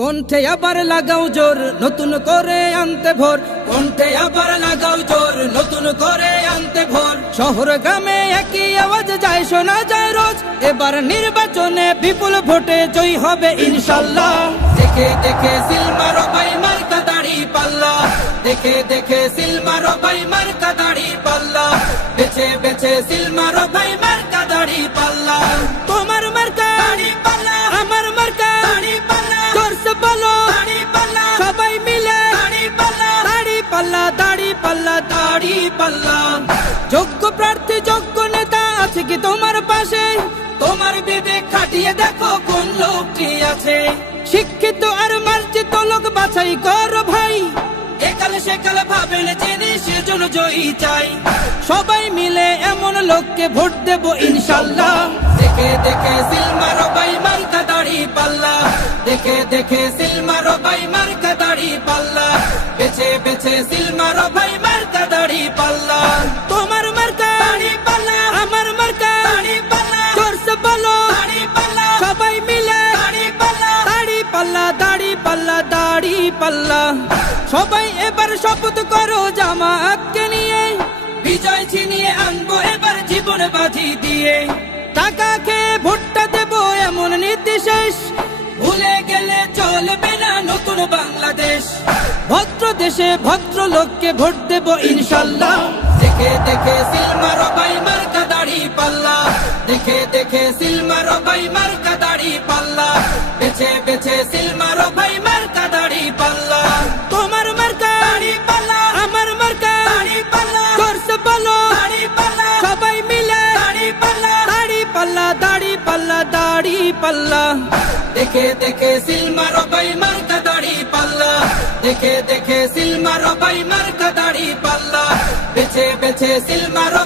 কণ্ঠে আবার লাগাও জোর নতুন করে আনতে ভোর, কণ্ঠে আবার লাগাও জোর নতুন করে আনতে ভোর। শহর গ্রামে একই আওয়াজ যায় শোনা যায় রোজ, এবার নির্বাচনে বিপুল ভোটে জয়ী হবে ইনশাল্লাহ। দেখে দেখে সিল মারো ভাই মার্কা দাড়ি পাল্লা, দেখে দেখে সিল মারো ভাই মার্কা দাড়ি পাল্লা, বেছে বেছে সিল মারো ভাই মার্কা দাড়ি পাল্লা। তোমার মার্কা দাড়ি পাল্লা, আমার মার্কা দাড়ি পাল্লা, জোরসে বলো দাড়ি পাল্লা, সবাই মিলে দাড়ি পাল্লা, দাড়ি পাল্লা, দাড়ি পাল্লা, দাড়ি পাল্লা। যোগ্য প্রার্থী যোগ্য নেতা আছে কি তোমার পাশে? তোমার বিবেক খাটিয়ে দেখো কোন লোকটি আছে। শিক্ষিত আর মার্জিত লোক বাছাই করো ভাই, একালে সেকালে ভাবেন জেনে সেজন্য জয়ী চাই। সবাই মিলে এমন লোককে ভোট দেব ইনশাল্লাহ। দেখে দেখে সিল মারো ভাই মার্কা দাড়ি পাল্লা, দেখে দেখে সিল মারো ভাই মার্কা দাড়ি পাল্লা, বেছে বেছে সিল মারো ভাই মার্কা দাড়ি পাল্লা। তোমার মার্কা দাড়ি পাল্লা, আমার মার্কা দাড়ি পাল্লা, জোরসে বলো দাড়ি পাল্লা, সবাই মিলে দাড়ি পাল্লা, দাড়ি পাল্লা, দাড়ি পাল্লা, দাড়ি পাল্লা। সবাই এবার শপথ করো জামাতকে নিয়ে, বিজয় ছিনিয়ে আনবো এবার জীবন বাজি দিয়ে। টাকা খেয়ে ভোটটা দেবো এমন নীতি শেষ, ভুলে গেলে চলবে না নতুন বাংলাদেশ। ভদ্র দেশে ভদ্র লোককে ভোট দেবো ইনশাল্লাহ। দেখে দেখে সিল মারো ভাই মার্কা দাড়ি পাল্লা, দেখে দেখে সিল মারো ভাই মার্কা দাড়ি পাল্লা, বেছে বেছে সিল মারো ভাই মার্কা দাড়ি পাল্লা। তোমার মার্কা দাড়ি পাল্লা, আমার মার্কা দাড়ি পাল্লা, জোরসে বলো দাড়ি পাল্লা, সবাই মিলে দাড়ি পাল্লা, দাড়ি পাল্লা, দাড়ি পাল্লা, দাড়ি পাল্লা। দেখে দেখে সিল মারো ভাই মার্কা দাড়ি পাল্লা, দেখে দেখে সিল মারো ভাই মার্কা দাড়ি পাল্লা, বেছে বেছে সিল মারো